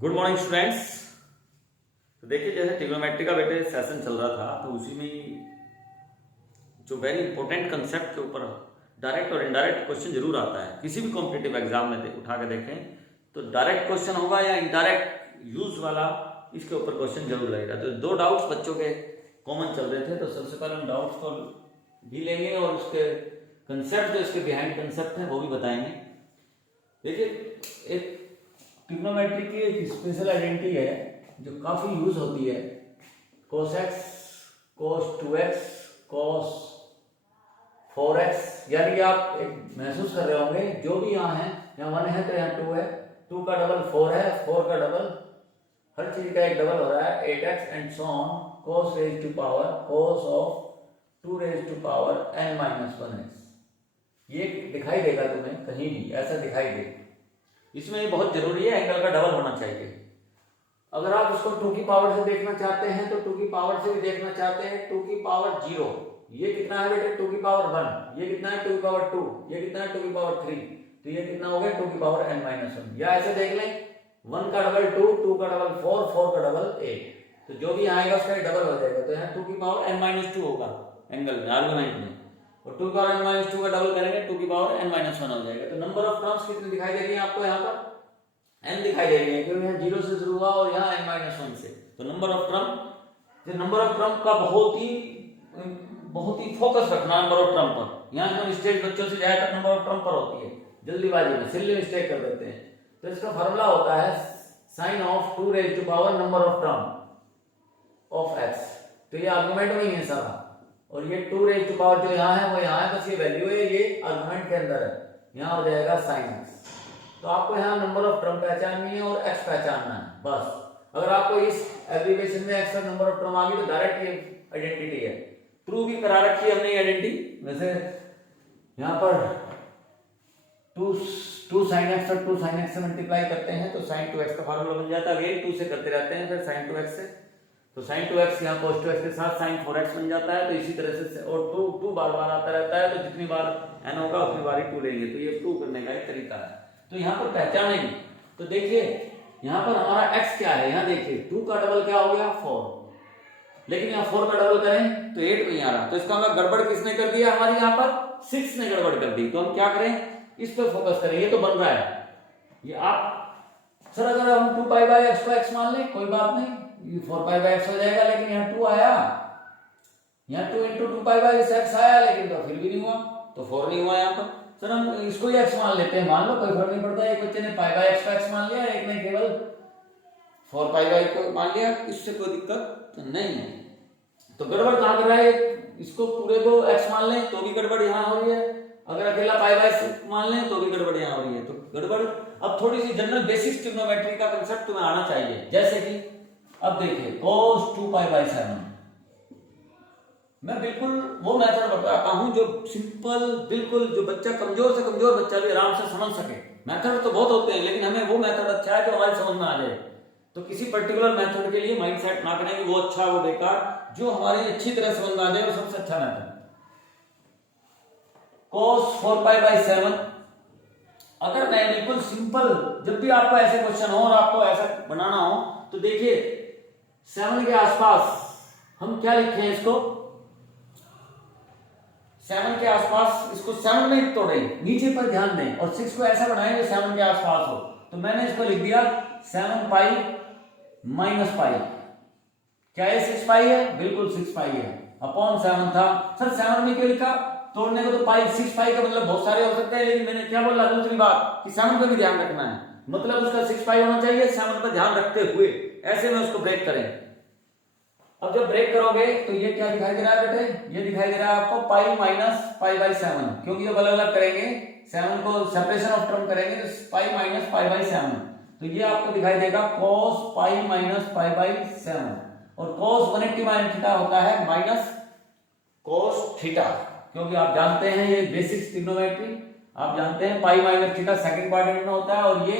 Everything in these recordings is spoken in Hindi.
Good morning students. तो देखिए, जैसे ट्रिग्नोमेट्री का बेटे सेशन चल रहा था तो उसी में ही जो वेरी इंपॉर्टेंट कंसेप्ट के ऊपर डायरेक्ट और इनडायरेक्ट क्वेश्चन जरूर आता है। किसी भी कॉम्पिटिटिव एग्जाम में उठा के देखें तो डायरेक्ट क्वेश्चन होगा या इनडायरेक्ट यूज वाला, इसके ऊपर क्वेश्चन जरूर रहेगा। तो दो डाउट्स बच्चों के कॉमन चल रहे थे, तो सबसे पहले हम डाउट्स को भी लेंगे और उसके कंसेप्ट जो इसके बिहाइंड कंसेप्ट है वो भी बताएंगे। देखिए, एक ट्रिग्नोमेट्री की एक स्पेशल आइडेंटिटी है जो काफी यूज होती है, cos x, cos 2x, cos 4x। यानी कि आप एक महसूस कर रहे होंगे जो भी यहाँ है, यहाँ 1 है तो यहाँ 2 है, 2 का डबल 4 है, 4 का डबल, हर चीज का एक डबल हो रहा है 8x and so on, cos raised to power cos of 2 raised to power n minus 1x। ये दिखाई देगा तुम्हें कहीं भी, ऐसा दिखाई दे। इसमें ये बहुत जरूरी है, एंगल का डबल होना चाहिए। अगर आप उसको 2 की पावर से देखना चाहते हैं तो 2 की पावर से भी देखना चाहते हैं, 2 की पावर 0, ये कितना है बेटे 2 की पावर 1, ये कितना है 2 की पावर 2, ये कितना है 2 की पावर 3, तो ये कितना हो गया 2 की पावर n माइनस 1। या ऐसे देख लें 1 का डबल 2, 2 का डबल 4, 4 का डबल 8, तो जो भी आएगा उसका डबल हो जाएगा। तो यहाँ 2 की पावर n माइनस 2 होगा एंगल में, आर्गुमेंट में, और 2 का पावर n माइनस 2 का डबल करेंगे 2 की पावर n माइनस 1 हो जाएगा। तो नंबर ऑफ टर्म्स कितनी दिखाई दे रही है आपको, यहाँ पर n दिखाई दे रही है क्योंकि यहाँ 0 से शुरू हुआ और यहाँ n माइनस 1 से। तो नंबर ऑफ टर्म का बहुत ही फोकस रखना नंबर ऑफ टर्म पर। यहाँ से मिस्टेक बच्चों से ज्यादातर नंबर ऑफ टर्म पर होती है, जल्दीबाजी में सिल्ली मिस्टेक कर देते हैं। तो इसका फॉर्मूला होता है sine of 2 raise to power number of term of x। तो ये आर्गुमेंट में ही है सारा, और ये 2 रेज टू पावर जो यहाँ है वो यहाँ है, बस ये वैल्यू है, ये आर्गुमेंट के अंदर है, यहाँ हो जाएगा साइन x। तो आपको यहाँ नंबर ऑफ टर्म पहचाननी है और x पहचानना है बस। अगर आपको इस एब्रिविएशन में x का नंबर ऑफ टर्म आ गई तो डायरेक्ट ये आइडेंटिटी है। प्रूव भी करा रखी है हमने ये आइडेंटिटी। वैसे यहाँ पर 2 sin x और 2 sin x से मल्टीप्लाई करते हैं तो sin 2x का फार्मूला बन जाता है। अगेन 2 से करते रहते हैं, फिर sin 2x से, तो sin 2x यहाँ cos 2x के साथ sin 4x बन जाता है। तो इसी तरह से और 2 बार बार आता रहता है, तो जितनी बार n होगा उतनी बार ही 2 लेंगे। तो ये प्रूव करने का एक तरीका है। तो यहाँ पर पहचानेंगे तो देखिए यहाँ पर हमारा x क्या है, यहाँ देखिए 2 का डबल क्या हो गया 4, लेकिन यहाँ 4 का डबल करें तो 8 नहीं आ रहा। तो इसका मतलब गड़बड़ किसने कर दिया, हमारी यहाँ पर 6 ने गड़बड़ कर दी। तो हम क्या करें, इस पर फोकस करें। ये तो बन रहा है, ये आप सर अगर हम 2 पाई बाय x को x मान लें कोई बात नहीं, ये 4 पाई बाय x हो जाएगा। लेकिन यहाँ 2 आया, यहाँ 2 into 2 पाई बाय x आया, लेकिन तो फिर भी नहीं हुआ, तो 4 नहीं हुआ यहाँ पर। सर हम इसको ही x मान लेते हैं, मान लो कोई फर्क नहीं पड़ता। एक बच्चे ने पाई बाय x को x मान लिया, एक ने केवल 4 पाई बाय को मान लिया, इससे कोई दिक्कत तो नहीं है। तो गड़बड़ कहाँ कर रहा है, इसको पूरे को x मान लें तो भी गड़बड़ यहाँ हो रही है, अगर अकेला पाई बाय मान लें तो भी गड़बड़ यहाँ हो रही है। तो गड़बड़, अब थोड़ी सी जनरल बेसिक ट्रिग्नोमेट्री का कंसेप्ट तुम्हें आना चाहिए। जैसे कि अब देखिए cos 2 पाई बाय 7, मैं बिल्कुल वो मेथड बताता हूं जो सिंपल, बिल्कुल जो बच्चा कमजोर से कमजोर बच्चा भी आराम से समझ सके। मेथड तो बहुत होते हैं लेकिन हमें वो मेथड अच्छा है जो हमारी समझ में आ जाए। तो किसी पर्टिकुलर मेथड के लिए माइंड सेट ना करें कि वो अच्छा वो बेकार, जो हमारी अच्छी तरह समझ में आ जाए वो सबसे अच्छा मेथड। cos 4 पाई बाय 7, अगर मैं बिल्कुल सिंपल, जब भी आपको ऐसे क्वेश्चन हो और आपको ऐसा बनाना हो तो देखिए 7 के आसपास हम क्या लिखे हैं, इसको 7 के आसपास, इसको 7 में तोड़ें, नीचे पर ध्यान दें, और 6 को ऐसा बनाएं जो 7 के आसपास हो। तो मैंने इसको लिख दिया 7 पाई माइनस पाई। क्या है 6 पाई है, बिल्कुल 6 पाई है, अपॉन 7 था। सर 7 में क्यों लिखा, तोड़ने को तो पाई 6 पाई का मतलब बहुत सारे हो सकते हैं, लेकिन मैंने क्या बोला दूसरी बात कि 7 पे भी ध्यान रखना है, मतलब उसका 6 पाई होना चाहिए, 7 पर ध्यान रखते हुए ऐसे में उसको ब्रेक करें। अब जब ब्रेक करोगे तो ये क्या दिखाई दे रहा है बेटे, ये दिखाई दे रहा है आपको पाई माइनस पाई बाय 7, क्योंकि जब अलग अलग करेंगे 7 को सेपरेशन ऑफ टर्म करेंगे तो पाई माइनस पाई बाय 7, तो ये आपको दिखाई देगा cos pi minus pi by 7, और cos 180 माइनस थीटा होता है माइनस cos थीटा, क्योंकि आप जानते हैं ये बेसिक ट्रिग्नोमेट्री, आप जानते हैं pi minus theta second quadrant में होता है, और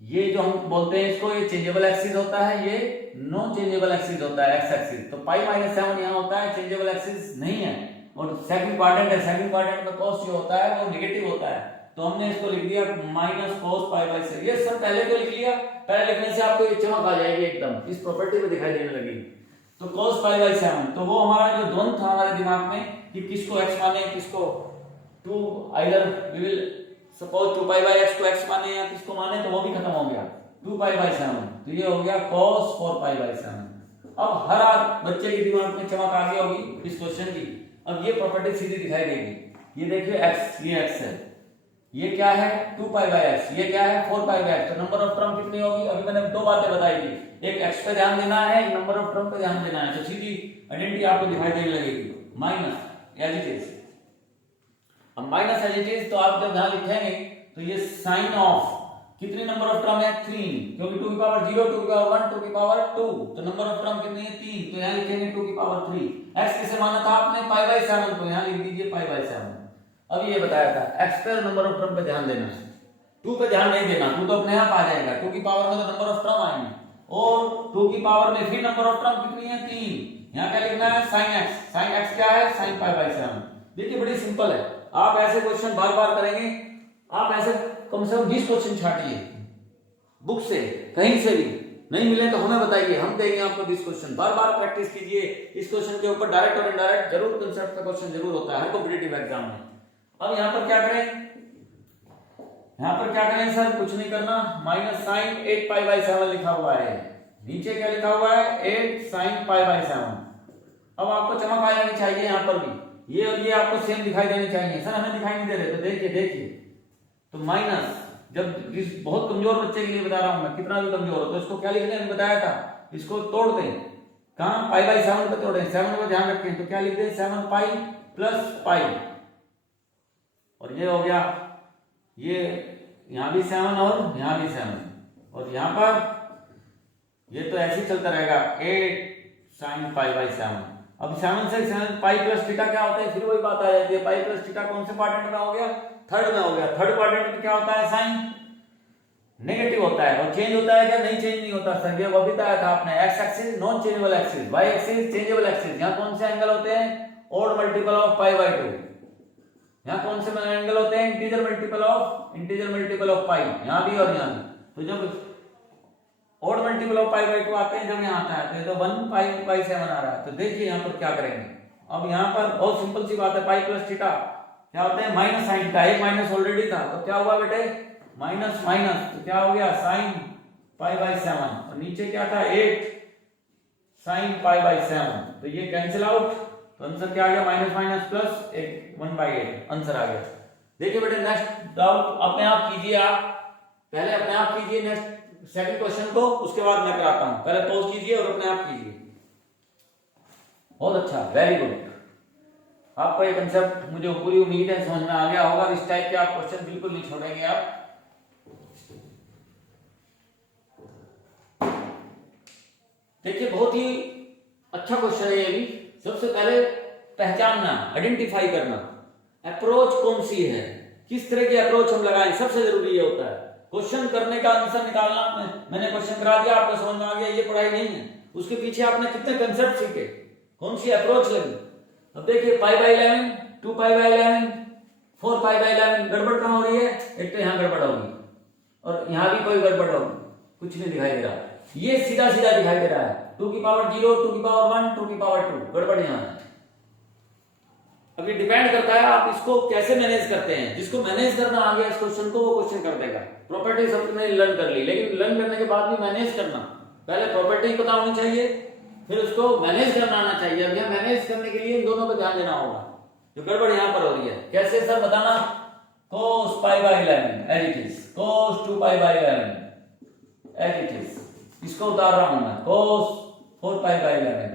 ये जो हम बोलते हैं इसको, ये चेंजेबल एक्सिस होता है, ये नो चेंजेबल एक्सिस होता है एक्स एक्सिस। तो पाई माइनस 7 यहाँ होता है, चेंजेबल एक्सिस नहीं है, और सेकंड क्वाड्रेंट है, सेकंड क्वाड्रेंट में cos जो होता है वो नेगेटिव होता है। तो हमने इसको लिख दिया माइनस cos पाई बाई 7। ये सर पहले तो लिख लिया, पहले लिखने से आपको ये चमक आ जाएगी एकदम, इस प्रॉपर्टी में दिखाई देने लगेगी। तो cos पाई बाई 7, तो वो हमारा जो द्वंद्व था हमारे दिमाग में कि किसको x माने, किसको 2, either we will suppose 2 pi by x को x माने या किसको माने, तो वो भी खत्म हो गया 2 पाई बाई 7। तो ये हो गया cos 4 पाई बाई 7। अब हर बच्चे के दिमाग में चमक आ गई होगी इस क्वेश्चन की। अब ये प्रॉपर्टी सीधी दिखाई देगी। ये देखिए x, ये x है, ये क्या है 2 पाई बाई x, ये क्या है 4 पाई बाई x। तो नंबर ऑफ टर्म कितनी होगी? अभी मैंने दो बातें बताई थी, एक x पे ध्यान देना है, एक नंबर ऑफ टर्म पे ध्यान देना है। तो सीधी आइडेंटिटी आपको दिखाई देने लगेगी माइनस एज इट इज। अब माइनस एज इट इज तो आप जब यहां लिखेंगे तो ये साइन ऑफ कितनी नंबर ऑफ टर्म है 3, क्योंकि 2 की पावर 0, 2 की पावर 1, 2 की पावर 2, तो नंबर ऑफ टर्म कितनी है 3, तो यहां लिखेंगे 2 की पावर 3। x किसे माना था आपने पाई बाई 7 को, यहां लिख दीजिए पाई बाई 7। अब ये बताया था x पे नंबर ऑफ टर्म पे ध्यान देना है, 2 पे ध्यान नहीं देना, 2 तो अपने आप आ जाएगा, 2 की पावर में तो नंबर ऑफ टर्म आएंगे, और 2 की पावर में फिर नंबर ऑफ टर्म कितनी है 3। यहां क्या लिखना है sin x, sin x क्या है sin पाई बाई 7। देखिए बड़ी सिंपल है, आप ऐसे क्वेश्चन बार बार करेंगे, आप ऐसे कम से कम 20 क्वेश्चन छाटिए बुक से, कहीं से भी नहीं मिले तो हमें बताइए, हम देंगे आपको 20 क्वेश्चन। बार बार प्रैक्टिस कीजिए इस क्वेश्चन के ऊपर, डायरेक्ट और इनडायरेक्ट जरूर कंसेप्ट का क्वेश्चन जरूर होता है हर कॉम्पिटिटिव एग्जाम में। अब यहाँ पर क्या करें, यहाँ पर क्या करें सर, कुछ नहीं करना, माइनस साइन 8 पाई बाई 7 लिखा हुआ है, नीचे क्या लिखा हुआ है 8 साइन पाई बाई 7। अब आपको चमक आ जानी चाहिए यहाँ पर भी, ये और ये आपको सेम दिखाई देने चाहिए। सर हमें दिखाई नहीं दे रहे, तो देखिए देखिए, तो माइनस, जब इस बहुत कमजोर बच्चे के लिए बता रहा हूं मैं, कितना भी कमजोर हो तो इसको क्या लिखने में बताया था, इसको तोड़ दें, कहां पाई बाई 7 पे तोड़ें, 7 को ध्यान रखें, तो क्या लिख दें 7 पाई प्लस पाई, और ये हो गया, ये यहां भी 7 और यहां भी 7, और यहां पर ये तो ऐसे ही चलता रहेगा 8 साइन पाई बाई 7। अब 7 से 7 पाई प्लस थीटा क्या होता है, फिर वही बात आ जाती है, पाई प्लस थीटा कौन से क्वाड्रेंट में हो गया, थर्ड में हो गया। थर्ड क्वाड्रेंट में क्या होता है साइन नेगेटिव होता है, और चेंज होता है क्या, नहीं चेंज नहीं होता सर, ये वो भी बताया था आपने, x axis non changeable axis, y axis changeable axis. यहां कौन से एंगल होते हैं, odd multiple of pi by 2। यहां कौन से एंगल होते हैं, इंटीजर मल्टीपल ऑफ पाई, यहां भी और यहां भी। तो जब odd multiple of pi by 2 आते हैं, जब यहां आता है तो 1 पाई बाई 7 आ रहा है। तो देखिए यहां पर क्या करेंगे, अब यहां पर बहुत सिंपल सी बात है, पाई प्लस थीटा क्या होता है माइनस साइन थीटा, एक माइनस ऑलरेडी था, तो क्या हुआ बेटे माइनस माइनस, तो क्या हो गया साइन पाई बाई 7, और नीचे क्या था 8 साइन पाई बाई 7, तो ये कैंसिल आउट, तो आंसर क्या आ गया माइनस माइनस प्लस 1/8 आंसर आ गया। देखिए बेटे नेक्स्ट डाउट अपने आप कीजिए, आप पहले अपने आप कीजिए नेक्स्ट सेकंड क्वेश्चन को, उसके बाद मैं कराता हूं, पहले पॉज कीजिए और अपने आप कीजिए। बहुत अच्छा, वेरी गुड, आपको ये कंसेप्ट मुझे पूरी उम्मीद है समझ में आ गया होगा। इस टाइप के आप क्वेश्चन बिल्कुल नहीं छोड़ेंगे आप। देखिए बहुत ही अच्छा क्वेश्चन है ये भी। सबसे पहले पहचानना, आइडेंटिफाई करना अप्रोच कौन सी है, किस तरह की अप्रोच हम लगाएं, सबसे जरूरी ये होता है। क्वेश्चन करने का आंसर निकालना, मैंने क्वेश्चन करा दिया, आपको समझ में आ गया, ये पढ़ाई नहीं है। उसके पीछे आपने कितने कंसेप्ट सीखे, कौन सी अप्रोच लगी। अब देखिए पाई by 11, 2 pi by 11, 4 pi by 11, गड़बड़ कहां हो रही है, एक तो यहां गड़बड़ होगी और यहां भी कोई गड़बड़ होगी, कुछ नहीं दिखाई दे रहा, ये सीधा सीधा दिखाई दे रहा है 2 की पावर 0, 2 की पावर 1, 2 की पावर 2, गड़बड़ यहां है। अब ये डिपेंड करता है आप इसको कैसे मैनेज करते हैं। जिसको मैनेज करना आ गया इस क्वेश्चन को, वो क्वेश्चन कर देगा। प्रॉपर्टी सबने लर्न कर ली, लेकिन लर्न करने के बाद भी मैनेज करना, पहले प्रॉपर्टी पता होनी चाहिए, फिर उसको मैनेज करना आना चाहिए। अब यहां मैनेज करने के लिए इन दोनों पर ध्यान देना होगा। जो गड़बड़ यहां पर हो रही है कैसे सर बताना, cos pi by 11 as it is, cos 2 pi by 11 as it is, इसको उतार रहा हूं मैं, cos 4 पाई बाई 11,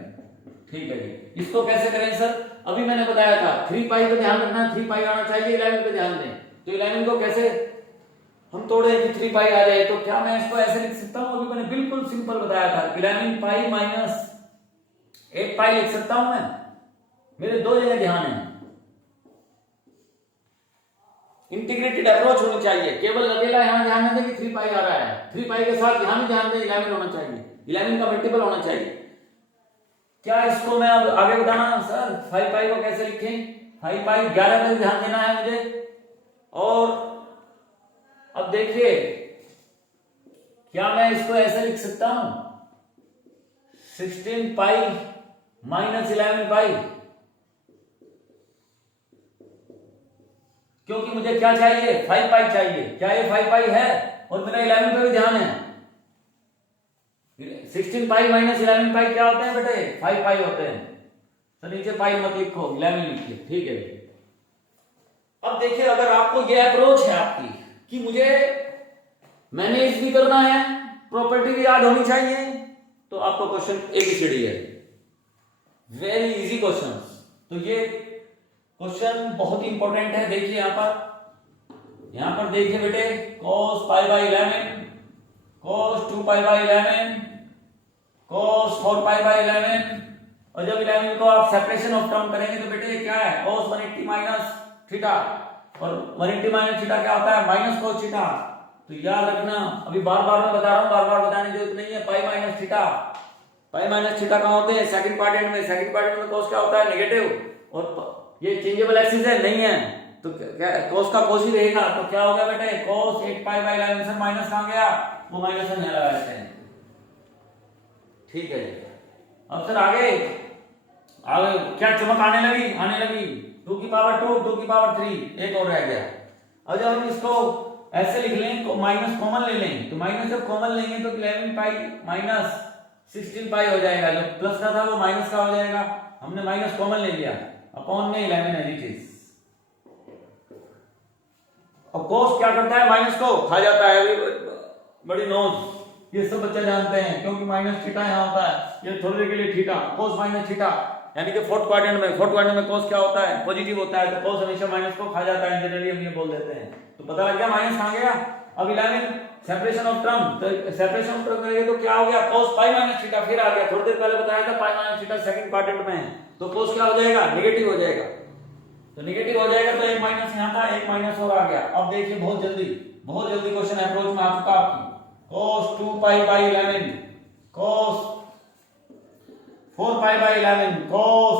ठीक है जी। इसको कैसे करें सर, अभी मैंने बताया था 3 पाई पे ध्यान रखना, 3 पाई आना चाहिए, 11 पे ध्यान दें। तो 11 को कैसे हम तोड़े कि 3 पाई आ जाए, तो क्या मैं इसको ऐसे लिख सकता हूं, अभी मैंने बिल्कुल सिंपल बताया था 11 पाई माइनस 8 पाई लिख सकता हूं मैं। मेरे दो जगह ध्यान है, इंटीग्रेटेड अप्रोच होनी चाहिए, केवल अकेला यहां ध्यान न दें कि 3 पाई आ रहा है, 3 पाई के साथ यहां भी ध्यान दें 11 होना चाहिए, 11 का मल्टीपल होना चाहिए। क्या इसको मैं अब आगे बताना सर 5 पाई को कैसे लिखें, 5 पाई 11 पे ध्यान देना है मुझे, और अब देखिए, क्या मैं इसको ऐसे लिख सकता हूं 16 पाई माइनस 11 पाई, क्योंकि मुझे क्या चाहिए 5 पाई चाहिए। क्या ये 5 पाई है? और मेरा 11 पे भी ध्यान है। 16 पाई माइनस 11 पाई क्या होते हैं बेटे? 5 पाई होते हैं। तो नीचे पाई मत लिखो, 11 लिखिए, ठीक है। अब देखिए, अगर आपको ये अप्रोच है आपकी कि मुझे मैनेज भी करना है, प्रॉपर्टी भी याद होनी चाहिए, तो आपका क्वेश्चन एबीसीडी है, वेरी इजी क्वेश्चन। तो ये क्वेश्चन बहुत ही इंपॉर्टेंट है। देखिए यहां पर देखिए बेटे, cos pi by 11, cos 2 pi by 11, cos 4 pi by 11, और जब 11 को आप सेपरेशन ऑफ टर्म करेंगे तो बेटे क्या है? cos 180 माइनस थीटा, और 180 माइनस थीटा क्या होता है? Minus cos theta. तो याद रखना, अभी बार बार मैं बता रहा हूं, बार बार बताने की जरूरत नहीं है। Pi minus theta, pi minus theta कहां होते हैं? सेकंड क्वाड्रेंट में। सेकंड क्वाड्रेंट में cos क्या होता है? नेगेटिव। और ये चेंजेबल एक्सिस है, नहीं है, तो क्या cos का cos ही रहेगा। तो क्या हो गया बेटे? cos 8 pi by 11। Sir minus कहां गया? वो माइनस में लगा देते हैं, ठीक है जी। अब सर आगे क्या चमक आने लगी 2 की पावर 2, 2 की पावर 3, एक और रह गया। अब जब हम इसको ऐसे लिख लें तो माइनस कॉमन ले लें, तो माइनस जब कॉमन लेंगे तो 11 पाई माइनस 16 पाई हो जाएगा। जो प्लस का था वो माइनस का हो जाएगा। हमने माइनस कॉमन ले लिया, अपॉन में 11 एज इट इज। और cos क्या करता है? माइनस को खा जाता है, बड़ी नोज, ये सब बच्चे जानते हैं, क्योंकि माइनस थीटा यहाँ होता है, ये थोड़ी देर के लिए थीटा, cos माइनस थीटा, यानी कि फोर्थ क्वाड्रेंट में cos क्या होता है? पॉजिटिव होता है। तो cos हमेशा माइनस को खा जाता है, जनरली हम ये बोल देते हैं। तो पता लग गया माइनस कहां गया। अब 11 सेपरेशन ऑफ टर्म, तो सेपरेशन ऑफ टर्म करेंगे तो क्या हो गया? cos पाई माइनस थीटा, फिर आ गया, थोड़ी देर पहले बताया था pi minus theta second quadrant में है, तो cos क्या हो जाएगा? नेगेटिव हो जाएगा। तो नेगेटिव हो जाएगा तो एक माइनस यहाँ था, एक माइनस और आ गया। अब देखिए बहुत जल्दी क्वेश्चन अप्रोच में आ चुका आपकी। cos 2 pi by 11, cos 4 pi by 11, cos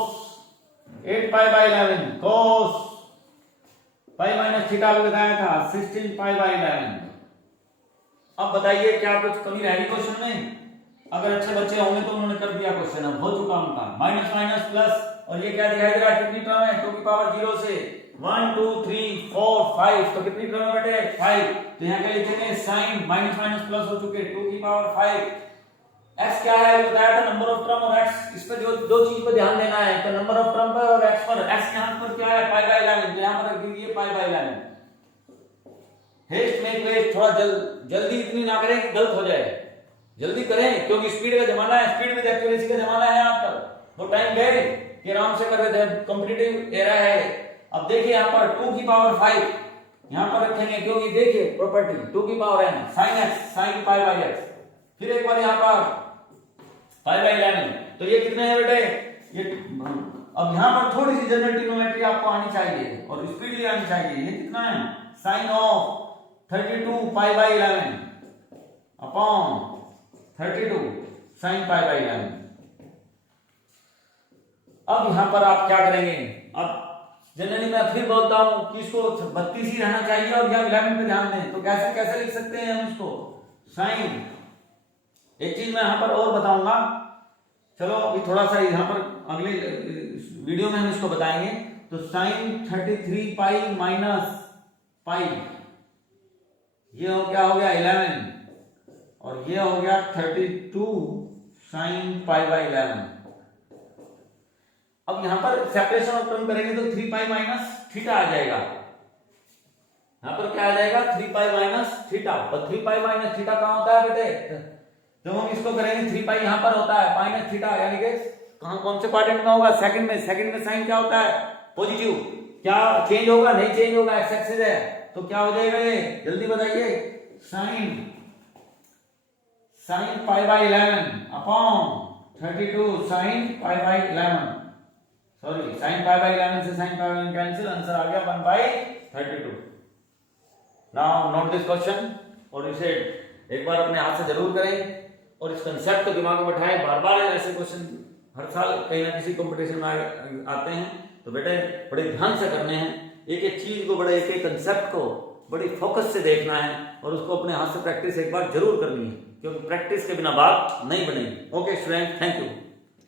8 pi by 11, cos pi minus theta भी बताया था 16 पाई बाई 11। अब बताइए क्या कुछ कमी रहेगी क्वेश्चन में? अगर अच्छे बच्चे होंगे तो उन्होंने कर दिया क्वेश्चन, अब हो चुका उनका। माइनस माइनस प्लस, और ये क्या दिखाई दे रहा है? कितनी टर्म है? 2 की पावर 0 से 1 2 3 4 5, तो कितनी टर्म है बेटे? 5। तो यहाँ क्या लिखेंगे? साइन माइनस माइनस प्लस हो चुके, 2 की पावर 5। x क्या है? बताया था नंबर ऑफ टर्म और x, इस पे जो दो चीज पे ध्यान देना है, तो नंबर ऑफ टर्म पर और x पर। x यहाँ पर क्या है? पाई बाई 11, यहाँ पर रख दीजिए pi by 11। Haste make waste, थोड़ा जल्दी इतनी ना करें कि गलत हो जाए, जल्दी करें, क्योंकि स्पीड का जमाना है, स्पीड विद एक्यूरेसी का जमाना है आजकल। वो टाइम गए कि आराम से कर रहे थे, कॉम्पिटिटिव एरा है। अब देखिए यहाँ पर 2 की पावर 5 यहाँ पर रखेंगे, क्योंकि देखिए प्रॉपर्टी 2 की power n sin x sin pi by x, फिर एक बार यहाँ पर पाई बाई 11, तो ये कितने हैं बेटे? ये अब यहाँ पर थोड़ी सी जनरल ट्रिग्नोमेट्री आपको आनी चाहिए और स्पीड भी आनी चाहिए। ये कितना है? Sine of 32 pi by 11 upon 32 sine pi by 11। अब यहां पर आप क्या करेंगे? अब जनरली मैं फिर बोलता हूं कि इसको 32 ही रहना चाहिए और यहाँ 11 पे ध्यान दें, तो कैसे लिख सकते हैं हम इसको? साइन, एक चीज मैं यहां पर और बताऊंगा, चलो अभी थोड़ा सा यहाँ पर अगले वीडियो में हम इसको बताएंगे। तो साइन 33 पाई माइनस पाई, ये क्या हो गया 11, और ये हो गया 32 साइन पाई बाई 11। अब यहां पर सेपरेशन ऑफ टर्म करेंगे तो 3 पाई माइनस थीटा आ जाएगा। यहां पर क्या आ जाएगा? 3 पाई माइनस थीटा। और 3 पाई माइनस थीटा कहां होता है बेटे? जब हम इसको करेंगे 3 पाई यहां पर होता है माइनस थीटा, यानी कि कौन से क्वाड्रेंट में होगा? सेकंड में। सेकंड में साइन क्या होता है? पॉजिटिव। क्या चेंज होगा? नहीं चेंज होगा, एक्स एक्सिस है, तो क्या हो जाएगा ये? जल्दी बताइए। Sine pi by 11 upon 32 sine pi by 11, sorry sine pi by 11 से sine pi by 11 cancel, answer आ गया 1/32। नाउ नोट दिस क्वेश्चन, और इसे एक बार अपने हाथ से जरूर करें और इस कंसेप्ट को दिमाग में बैठाएं। बार बार ऐसे क्वेश्चन हर साल कहीं ना किसी कंपटीशन में आते हैं, तो बेटे बड़े ध्यान से करने हैं, एक एक चीज को, बड़े एक एक कंसेप्ट को बड़ी फोकस से देखना है और उसको अपने हाथ से प्रैक्टिस एक बार जरूर करनी है, क्योंकि प्रैक्टिस के बिना बात नहीं बनेगी। Okay student, thank you.